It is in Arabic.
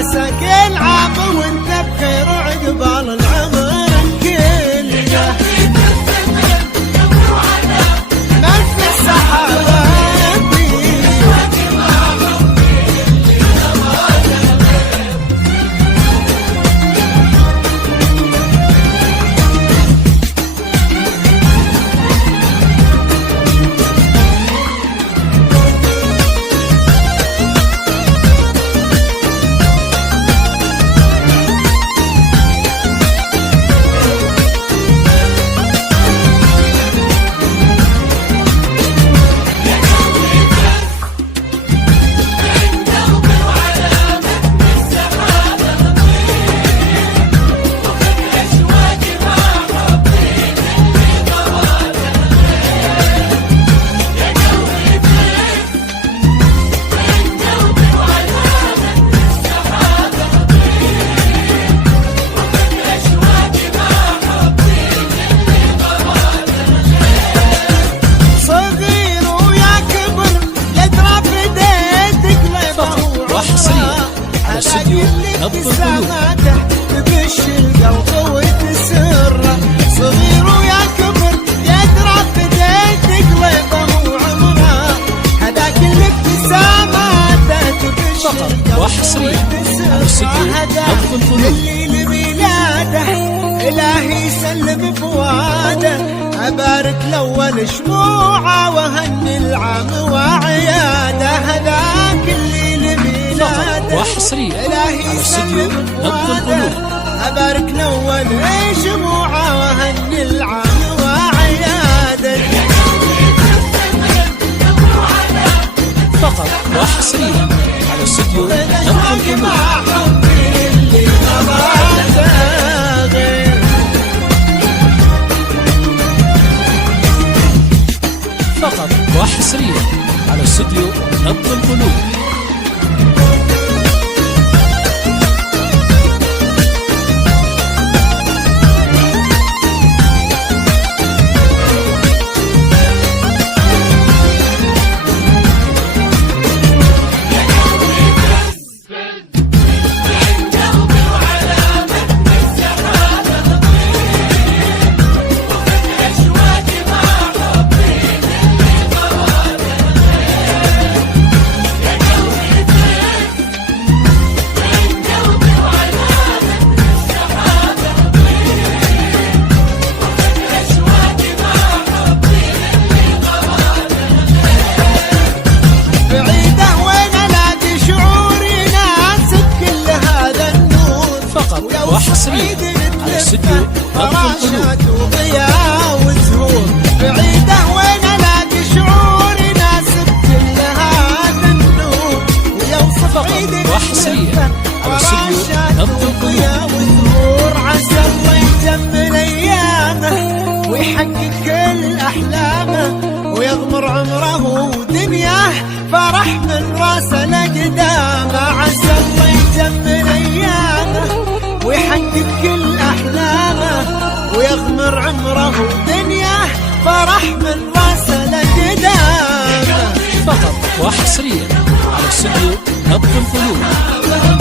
عسى كل عام وانت بخير وعقبال العمر كله. من في السحابة ابتساماته تبش القلب وتسره، صغير ويا كبر يدرى بديت قلبه وعمره، هذاك اللي ابتساماته تبش القلب وتسره، هذاك اللي لميلاده إلهي يسلم بفواده، أبارك الأول شموعه وهني العام وعياده، هذاك اللي لميلاده وحصريا على استديو نبض القلوب. أبارك الأول شموعه وهني العام وعياده، فقط وحصريا على استديو نبض القلوب. فقط وحصريا على استديو نبض القلوب. وحصريا على استديو نبض القلوب. وزهور بعيدة وين الاقي شعور يناسب كل هذا النور، ويوصف عيد وحصريا على استديو نبض القلوب. وزهور عسى الله يجمل ايامه ويحقق كل احلامه، ويغمر عمره ودنياه فرح من راسه لقدامه، عسى الله يجمل ايامه ويحقق كل أحلامه، ويغمر عمره ودنياه فرح من راسه لقدامه. فقط وحصريا على استديو نبض القلوب.